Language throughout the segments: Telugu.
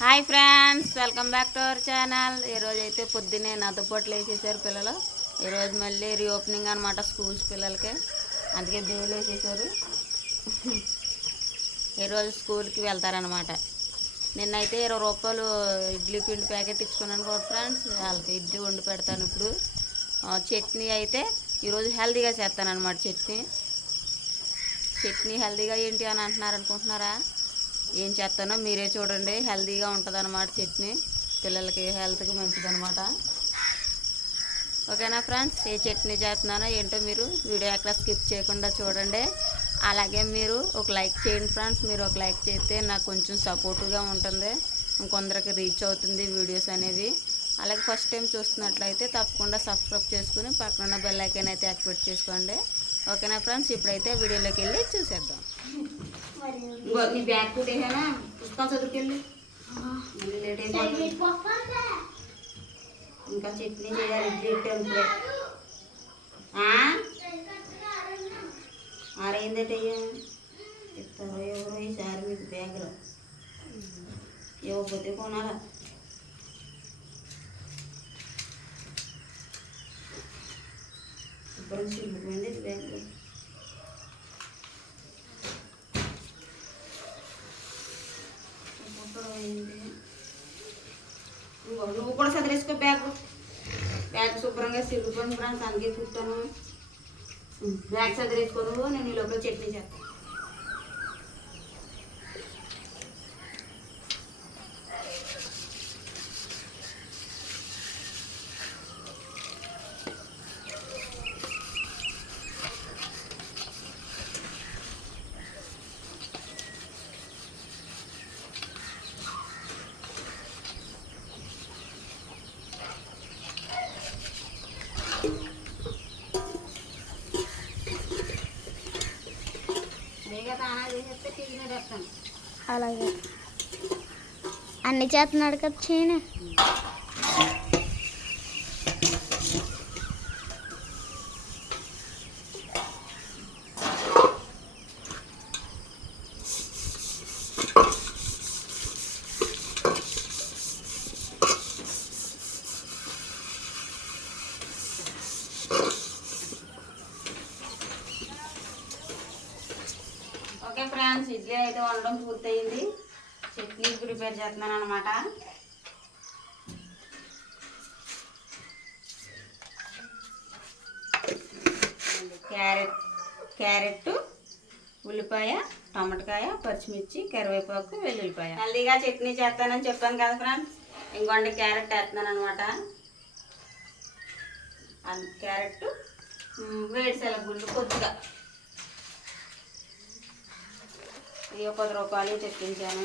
Hi friends, welcome back to our channel. ఈరోజు అయితే పొద్దున్నే నాతో పాటు వేసేసారు పిల్లలు. ఈరోజు మళ్ళీ రీఓపెనింగ్ అనమాట స్కూల్స్ పిల్లలకి, అందుకే బేలు వేసేసారు. ఈరోజు స్కూల్కి వెళ్తారనమాట. నిన్నైతే 20 రూపాయలు ఇడ్లీ పిండి ప్యాకెట్ ఇచ్చుకున్నాను కదా ఫ్రెండ్స్, వాళ్ళకి ఇడ్లీ వండి పెడతాను. ఇప్పుడు చట్నీ అయితే ఈరోజు హెల్తీగా చేస్తానన్నమాట. చట్నీ హెల్తీగా ఏంటి అని అనుకుంటున్నారా? ఏం చేస్తానో మీరే చూడండి. హెల్తీగా ఉంటుంది అన్నమాట చట్నీ, పిల్లలకి హెల్త్కి మంచిది అనమాట. ఓకేనా ఫ్రెండ్స్, ఏ చట్నీ చేస్తున్నానో ఏంటో మీరు వీడియో ఎక్కడ స్కిప్ చేయకుండా చూడండి. అలాగే మీరు ఒక లైక్ చేయండి ఫ్రెండ్స్. మీరు ఒక లైక్ చేస్తే నాకు కొంచెం సపోర్టుగా ఉంటుంది, ఇంకొందరికి రీచ్ అవుతుంది వీడియోస్ అనేవి. అలాగే ఫస్ట్ టైం చూస్తున్నట్లయితే తప్పకుండా సబ్స్క్రైబ్ చేసుకుని పక్కన బెల్ ఐకాన్ అయితే యాక్టివేట్ చేసుకోండి. ఓకేనా ఫ్రెండ్స్, ఇప్పుడైతే వీడియోలోకి వెళ్ళి చూసేద్దాం. నీ బ్యాగ్ కుట్టేసానా, పుస్తకాలు చదువుకెళ్ళి మళ్ళీ లేట్ అయిపోతుంది. ఇంకా చట్నీ చేయాలి, ఇడ్లీ ఇప్పుడే ఆరైందటయ్యా. ఇస్తారో ఎవరో ఈసారి మీకు బ్యాగులో ఇవ్వకపోతే కొనాలా. ఇప్పుడు చిరిగిపోయింది బ్యాగులో. నువ్వు కూడా చదివేసుకో బ్యాగ్ శుభ్రంగా సిరిగిపోయింది ఫ్రెండ్స్, అందుకే కూర్చోను. బ్యాగ్ చదివేసుకో నువ్వు, నేను ఈ లోపల చట్నీ చేస్తాను. అలాగే అన్ని చేస్తున్నాడు కదా చేయను. ఓకే ఫ్రెండ్స్, ఇడ్లీ అయితే వండడం పూర్తయింది. చట్నీ ప్రిపేర్ చేస్తున్నాను అనమాట. క్యారెట్, ఉల్లిపాయ, టమాటకాయ, పచ్చిమిర్చి, కరివేపాకు, వెల్లుల్లిపాయ. హెల్దీగా చట్నీ చేస్తానని చెప్పాను కదా ఫ్రెండ్స్. ఇంకొండి క్యారెట్ వేస్తున్నాను అనమాట. క్యారెట్, వేడిశనగ గుళ్ళు కొద్దిగా, ఇవి 10 రూపాయలు తెప్పించాను.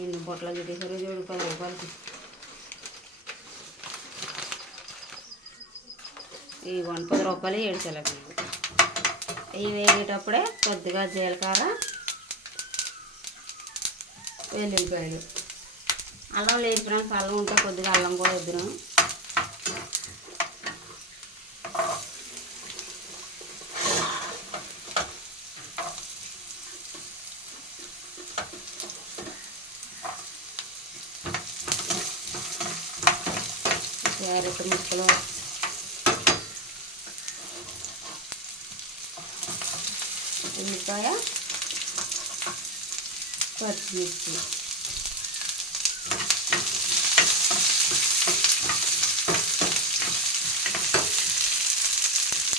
ఎన్ని బొట్టలు చుట్టేసారు చూడు, 10 రూపాయలకి. ఇవి 10 రూపాయలు 7 సెలవులు. ఇవి వేగేటప్పుడే కొద్దిగా జీలకర్ర, వెల్లుల్లిపాయలు. అల్లం లేదు ఫ్రెండ్స్, అల్లం ఉంటే కొద్దిగా అల్లం కూడా వద్దును. క్యారెట్ ముక్కలు, ఉల్లిపాయ, పచ్చిమిర్చి,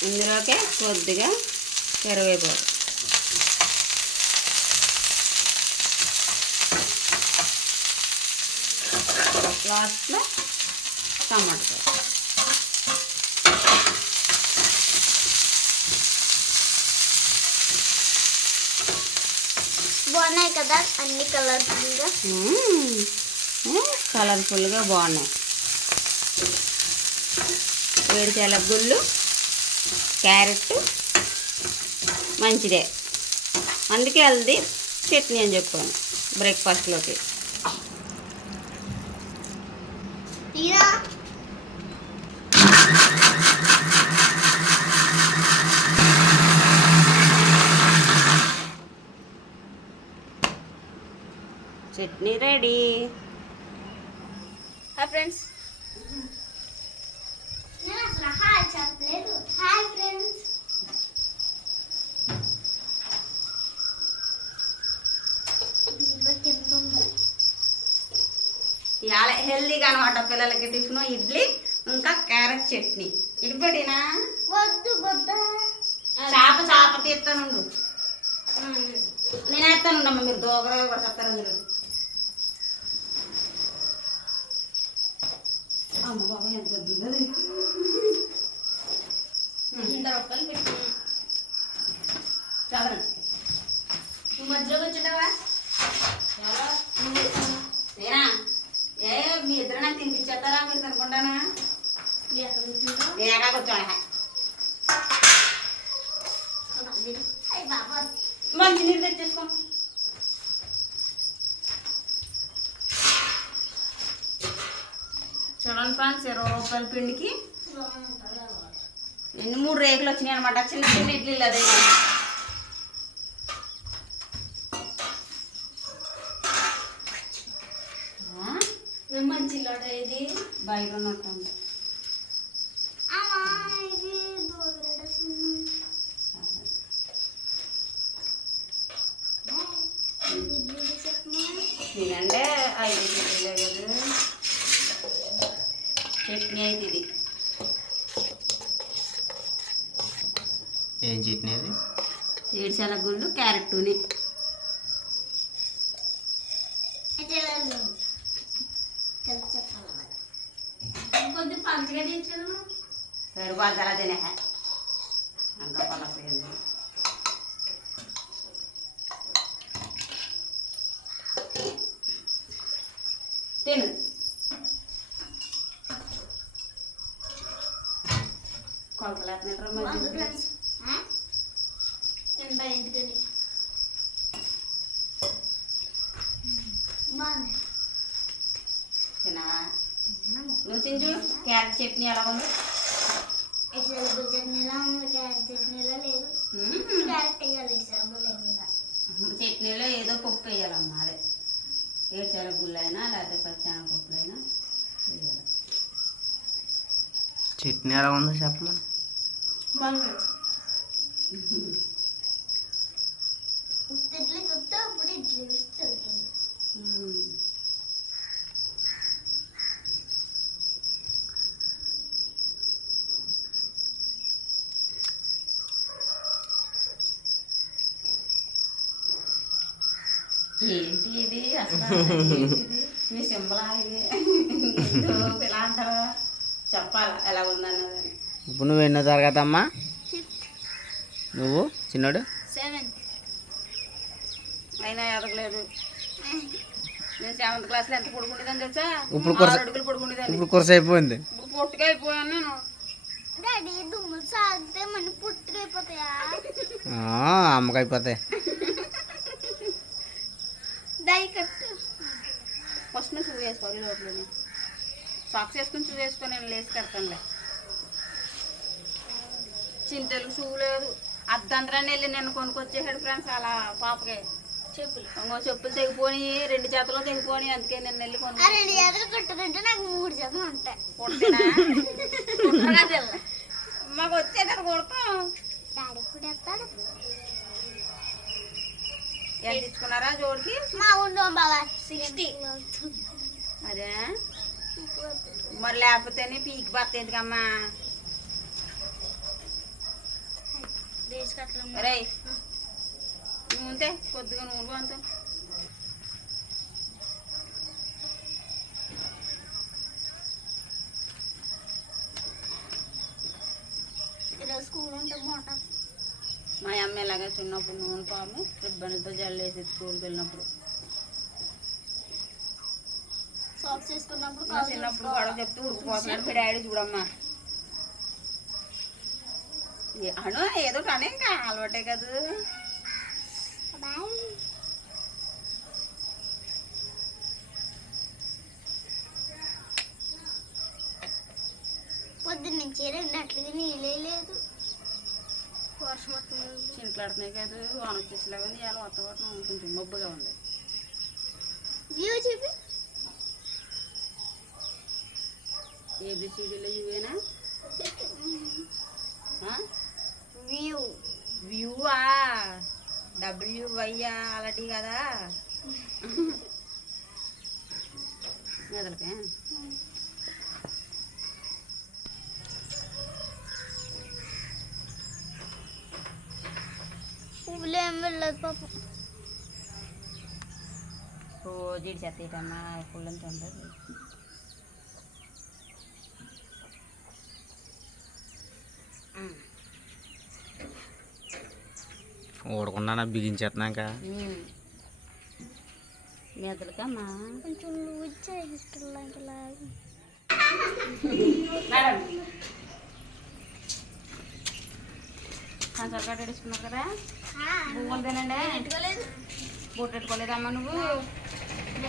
ఇందులోకి కొద్దిగా కరివేపాకు, లాస్ట్లో టమాటా. బాగున్నాయి కదా అన్ని కలర్ఫుల్గా బాగున్నాయి. వేడిశనగ గుళ్ళు, క్యారెట్ మంచిదే, అందుకే హెల్దీ చట్నీ అని చెప్పాను బ్రేక్ఫాస్ట్లోకి. Chutney ready. Hi friends. Hi చెప్పలేదు. Hi friends. ఇవాళ హెల్దీగా అనమాట పిల్లలకి టిఫిన్ ఇడ్లీ ఇంకా క్యారెట్ చట్నీ. ఇడిపెట్టినా వద్దు వద్ద చేప తీస్తానుండు. నేను వేస్తానుండమ్మా, మీరు దోగర పడతారు అందులో. అమ్మ బాబా ఎంత పెద్ద ఉంది. ఒక్కలు పెట్టి చదరండి. నువ్వు మధ్యలోకి వచ్చావా? నేనా? ఏ మీ ఇద్దరు నాకు తినిపించేస్తారా మీరు అనుకుంటానా? ఏకా కూర్చోండి. మంచి నీళ్ళు తెచ్చేసుకో. చూడండి ఫ్రెండ్స్, 20 రూపాయల పిండికి 3 రేకులు వచ్చినాయి అనమాట. చిన్న చిన్న ఇడ్లీలు అదే మంచి ఇది బయట ఉన్నట్టు. తినండి. 5 ఇడ్లీలే కదా. చట్నీ అయితే ఇది. ఏం చట్నీ అది? ఏడుశనగ గుళ్ళు క్యారెట్ని. కొంచెం పంచగా తెచ్చాను. సరిపోద్ది అలా తినే ఇంకా పలసైంది. తిను. కొలతలేస్తున్నారా మధ్య? ఎందుకని బాగుంది. తినావా? నువ్వు తించు. క్యారెట్ చట్నీ ఎలా ఉంది? చట్నీలా ఉంది. క్యారెట్ చట్నీలా లేదు. క్యారెట్ వేయాలి లేకుండా. చట్నీలో ఏదో పప్పు వేయాలమ్మా. అదే ఏడుశనగ గుళ్ళు అయినా లేకపోతే పచ్చెనగపప్పులు అయినా వేయాలి. చట్నీ ఎలా ఉందో చెప్పమని. బాగుంది. ఇడ్లీ చూస్తే అప్పుడు ఇడ్లీ చదువుతుంది. ఏంటి ఇది అసలు? ఏంటిది మీ సింబలా ఇది? ఇలా అంటారా? చెప్పాలా ఎలా ఉందన్నదని. ఇప్పుడు నువ్వు ఎన్నో తరగతి అమ్మా? నువ్వు చిన్నోడు 7. అయినా ఎదగలేదు. నేను 7th క్లాస్లో ఎంత పడుకుండేదని తెలుసా? ఇప్పుడు 6 అడుగులు పడుకుండేదాన్ని. ఇప్పుడు కురస అయిపోయింది. ఇప్పుడు పొట్టుగా అయిపోయాను నేను. డాడీ దుమ్ములు సాగితే మన పుట్టుగా అయిపోతాయా? అమ్మకి అయిపోతాయి. దై కట్టు. ఫస్ట్ నువ్వు షూ వేసుకోవాలి. లోపల సాక్స్ వేసుకుని షూ వేసుకొని నేను లేసి కడతానులే. చింతలు షూ లేదు. అర్ధంతరాన్ని వెళ్ళి నేను కొనుక్కొచ్చేసాడు ఫ్రెండ్స్. అలా పాపకి చెప్పులు తెగిపోయి 2 చేతులు తెగిపోయి. అందుకే నేను వెళ్ళి 2 చేతులు కొట్టుకుంటే నాకు 3 చేతులు ఉంటాయి. కొట్టినా మాకు వచ్చేటది కొడతాం. డాడీ కూడా ఎత్తాడు. ఎంత ఇచ్చుకున్నారా జోడికి? మా ఊళ్ళో బాబా 60. అదే మరి లేకపోతేనే పీకి బత్త ఎందుకమ్మా? రే నూనె కొద్దిగా నూనె అంత. ఈరోజు స్కూల్ ఉంటే బాగుంటుంది. మా అమ్మ ఇలాగే చిన్నప్పుడు నూనె పాము రిబ్బన్తో జల్లేసి స్కూల్కి వెళ్ళినప్పుడు. సాక్స్ వేసుకున్నప్పుడు మా చిన్నప్పుడు గొడవ చెప్తూ ఉడికిపోతున్నాడు మీ డాడీ చూడమ్మా. అను ఏదో కానీ ఇంకా అలవాటే కదా. పొద్దున్నుంచి 2 గంటలకి నీళ్ళే లేదు. వర్షం వస్తుంది. చింట్లాడుతున్నాయి కదా. వాన వచ్చేసేలాగా ఇవాళ వాతావరణం కొంచెం మబ్బుగా ఉంది. వ్యూ చూపి. ఏబిసిడీలో ఇవేనా వ్యూ వ్యూవా డబ్ల్యూవైయా అలాంటివి కదా మెదలకే పువ్వులు ఏం వెళ్ళదు పాపం. రోజు ఇటు చెత్తమ్మా పుల్లంత ఉండదు. ఊడకుండా బిగించేస్తున్నాక మెదలకమ్మా కొంచెం లూజ్ చేసేలాగా. కంచర్ కట్టేసుకున్నావు కదా పువ్వులు తినండి. బొట్టు పెట్టుకోలేదమ్మా నువ్వు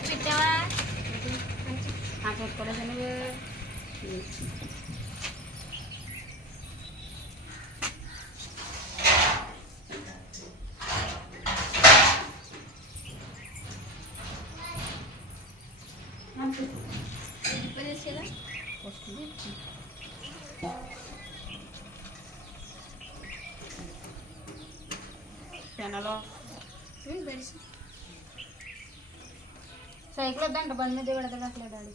పెట్టావా? కంచ పెట్టుకోలేదు నువ్వు. పెనలో సైకిల్ వద్దంట బండి మీద విడదలట్లేదు డాడీ.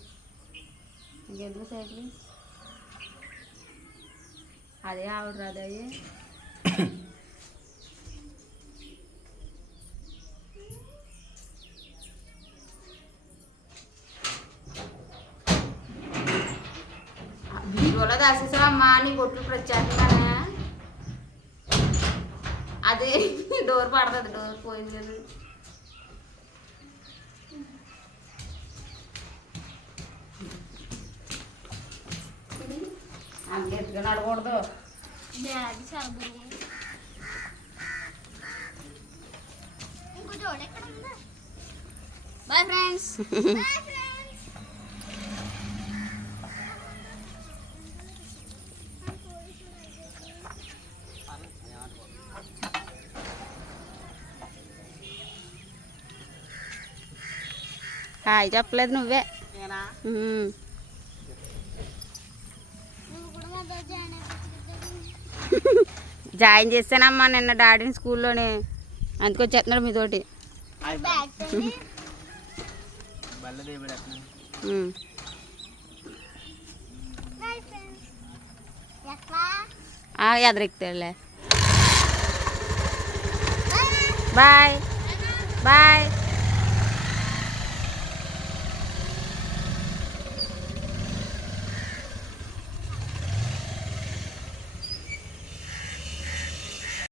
ఇంకెందుకు సైకిల్ అదే ఆవిడ రాదయ్యి. బీరువాలో దాసేసావమ్మా నీ బొట్లు ప్రత్యేకంగానే. అది డోర్ పడుతుంది, డోర్ పోయింది. అంత ఎత్తుగా నడకూడదు. బ్యాగ్ చాలా బరువు. ఇంకో జోడ ఎక్కడ ఉందా? Bye friends. హాయ్ చెప్పలేదు నువ్వే. జాయిన్ చేశానమ్మా నిన్న డాడీని స్కూల్లోనే, అందుకు వచ్చేస్తున్నాడు మీతోటి. ఎదురెక్తాడులే. Bye bye.